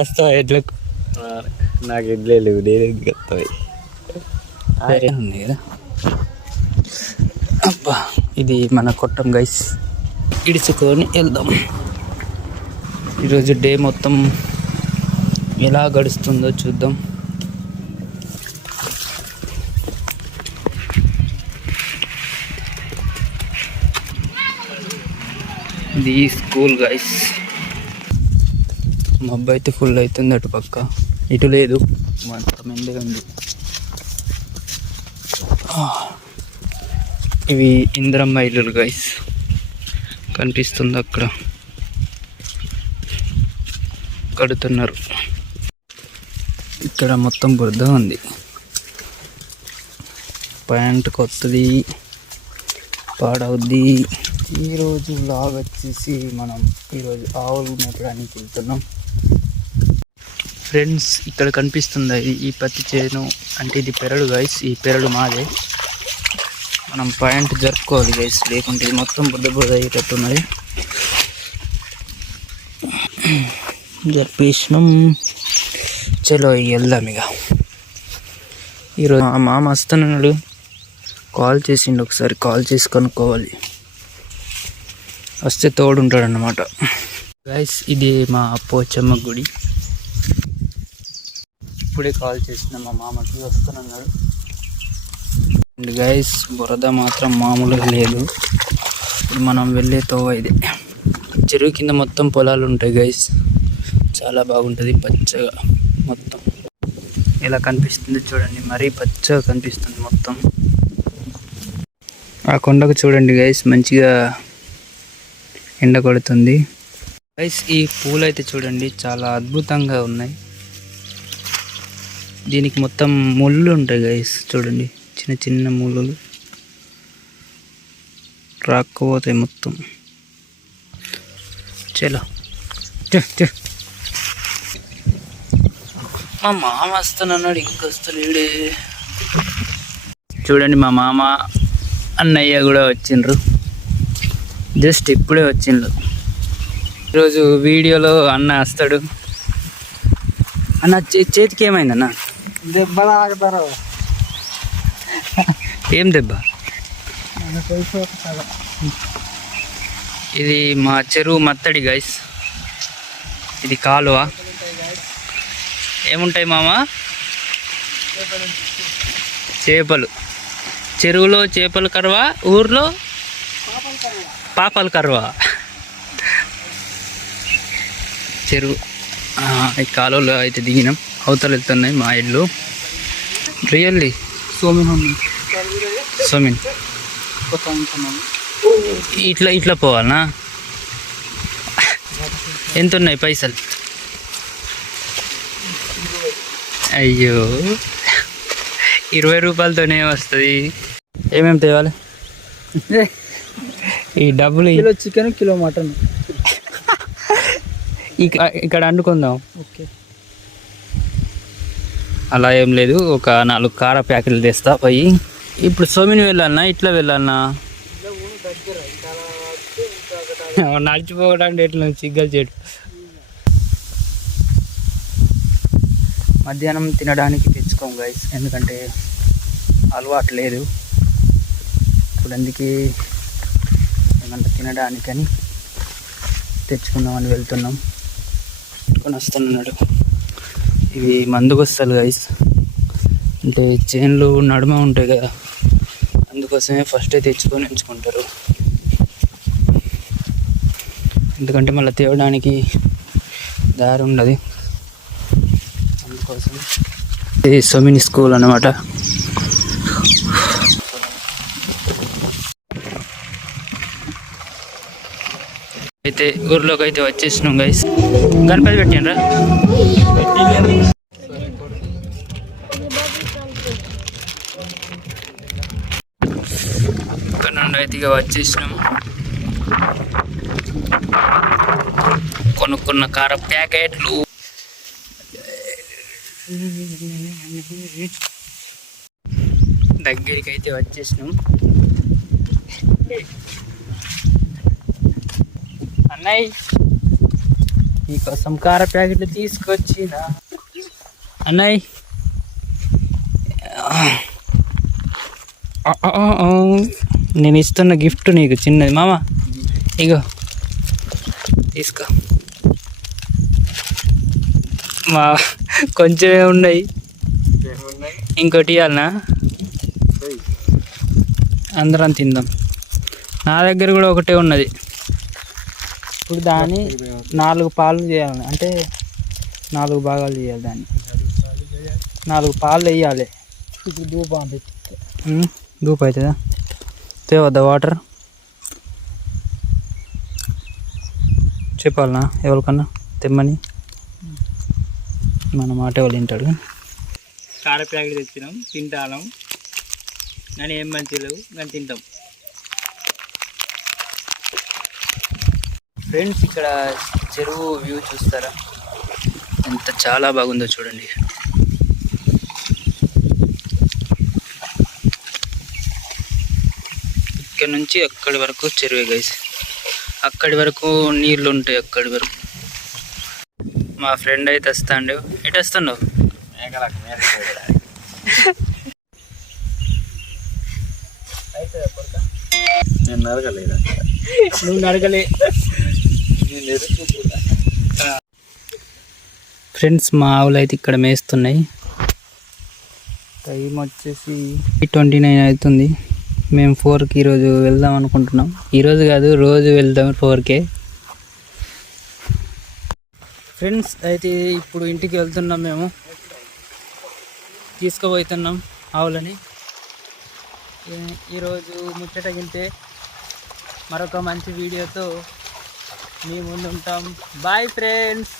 వస్తావా ఎడ్లకు? నాకు ఎడ్లే లేవు, నేను వస్తాయి ఉంది కదా. అబ్బా ఇది మన కొట్టం గైస్, ఇడుచుకొని వెళ్దాం. ఈరోజు డే మొత్తం ఎలా గడుస్తుందో చూద్దాం. ఇది స్కూల్ గైస్. మబ్బు అయితే ఫుల్ అవుతుంది అటు పక్క, ఇటు లేదు, మొత్తం ఎండే ఉంది. ఇవి ఇంద్రమ్మ ఇల్లులు గైస్, కనిపిస్తుంది అక్కడ కడుతున్నారు. ఇక్కడ మొత్తం బురద ఉంది. ప్యాంట్ కొత్తది పాడవుద్ది. ఈరోజు వ్లాగ్ వచ్చేసి మనం ఈరోజు ఆవులు మేపడానికి వెళ్తున్నాం ఫ్రెండ్స్. ఇక్కడ కనిపిస్తుంది ఈ పత్తి చేను, అంటే ఇది పెరడు గైస్. ఈ పెరడు మాదే. మనం పాయింట్ జరుపుకోవాలి గైస్, లేకుంటే ఇది మొత్తం బురద అయ్యేటట్టున్నది. జరిపేసినాం. చలో వెళ్దాం ఇక. ఈరోజు మా మామ వస్తున్నాడు, కాల్ చేసిండు. ఒకసారి కాల్ చేసి కనుక్కోవాలి, వస్తే తోడుంటాడు అన్నమాట గైస్. ఇది మా పోచమ్మ గుడి. ఇప్పుడే కాల్ చేసిన మా మామకి, వస్తున్నాడు. అండ్ గైస్ బురద మాత్రం మామూలుగా లేదు. ఇప్పుడు మనం వెళ్ళే తోవ ఇది. చెరువు కింద మొత్తం పొలాలు ఉంటాయి గైస్, చాలా బాగుంటుంది పచ్చగా. మొత్తం ఇలా కనిపిస్తుంది చూడండి, మరీ పచ్చగా కనిపిస్తుంది మొత్తం. ఆ కొండకు చూడండి గైస్, మంచిగా ఎండ కొడుతుంది గైస్. ఈ పూలు అయితే చూడండి చాలా అద్భుతంగా ఉన్నాయి. దీనికి మొత్తం ముళ్ళు ఉంటాయి గైస్, చూడండి చిన్న చిన్న ముళ్ళు రాకపోతాయి మొత్తం. చలో మా మామ వస్తానన్నాడు, ఇంకొస్తలేడే. చూడండి మా మామ అన్నయ్య కూడా వచ్చిండ్రు, జస్ట్ ఇప్పుడే వచ్చిండ్రు. ఈరోజు వీడియోలో అన్న వస్తాడు. అన్న చేతికి ఏమైందన్న? దెబ్బ తాగుతారు. ఏం దెబ్బ? ఇది మా చెరువు మత్తడి గైస్, ఇది కాలువ. ఏముంటాయి మామ? చేపలు. చెరువులో చేపలు కరువా, ఊర్లో పాపలు కరువా. చెరువు ఈ కాలువలో అయితే దిగినాం. అవతల వెళ్తున్నాయి మా ఇల్లు. రియల్లీ సోమిన్ ఇట్లా ఇట్లా పోవాలనా? ఎంత ఉన్నాయి పైసలు? అయ్యో 20 రూపాయలతోనే వస్తుంది. ఏమేమి తేవాలి? ఈ డబ్బులు కిలో చికెన్, కిలో మటన్. ఇక్కడ వండుకుందాం. ఓకే, అలా ఏం లేదు, ఒక 4 కార ప్యాకెట్లు తెస్తా పోయి. ఇప్పుడు సోమిని వెళ్ళాలన్నా ఇట్లా వెళ్ళాలన్నా? నడిచిపోవడానికి ఎట్లా సిగ్గలు చెడు. మధ్యాహ్నం తినడానికి తెచ్చుకోం గైస్, ఎందుకంటే అలవాటు లేదు. ఇప్పుడు అందుకే ఏమన్నా తినడానికని తెచ్చుకుందామని వెళ్తున్నాం. పెట్టుకొని వస్తున్నాడు. ఇవి మందుకొస్తాలు గైస్, అంటే చేన్లు నడుమ ఉంటాయి కదా, అందుకోసమే ఫస్టే తెచ్చుకొని ఉంచుకుంటారు, ఎందుకంటే మళ్ళీ తేవడానికి దారి ఉండదు. అందుకోసం ఇది సోమిని స్కూల్ అన్నమాట. అయితే ఊర్లోకి అయితే వచ్చేసినాం గైస్. గణపతి పెట్టినరా? ఇక్కడ నుండి అయితే ఇక వచ్చేసినాం. కొనుక్కున్న కారం ప్యాకెట్లు. దగ్గరికి అయితే వచ్చేసినాం. అన్నయ్య నీకోసం కార ప్యాకెట్లు తీసుకొచ్చిన. అన్నయ్య నేను ఇస్తున్న గిఫ్ట్ నీకు చిన్నది మామ, ఇగో తీసుకో. మా కొంచెమే ఉన్నాయి, ఇంకోటి ఇవ్వాలనా? అందరం తిందాం. నా దగ్గర కూడా ఒకటే ఉన్నది. ఇప్పుడు దాన్ని 4 పాలు చేయాలి, అంటే 4 భాగాలు చేయాలి. దాన్ని 4 పాలు వేయాలి. ఇప్పుడు ధూప అవుతుందా? తేవద్దా వాటర్? చెప్పాలనా ఎవరికన్నా తెమ్మని? మన మాట వాళ్ళు వింటాడు. కార ప్యాకెట్ తెచ్చినాం, తింటాం కానీ ఏం మంచి లేవు కానీ తింటాం. ఫ్రెండ్స్ ఇక్కడ చెరువు వ్యూ చూస్తారా, ఎంత చాలా బాగుందో చూడండి. ఇక్కడ నుంచి అక్కడి వరకు చెరువే గైస్, అక్కడి వరకు నీళ్ళు ఉంటాయి. అక్కడి వరకు మా ఫ్రెండ్ అయితే వస్తాండు. ఎటు వస్తున్నావు? నేను నరగలేదా? నువ్వు నరగలే. ఫ్రెండ్స్ మా ఆవులు అయితే ఇక్కడ మేస్తున్నాయి. టైం వచ్చేసి 29 అవుతుంది. మేము 4కి ఈరోజు వెళ్దాం అనుకుంటున్నాం. ఈరోజు కాదు, రోజు వెళ్దాం 4కే. ఫ్రెండ్స్ అయితే ఇప్పుడు ఇంటికి వెళ్తున్నాం. మేము తీసుకుపోతున్నాం ఆవులని. ఈరోజు ముచ్చట గింతే. మరొక మంచి వీడియోతో మీ ముందు ఉంటాం. Bye friends.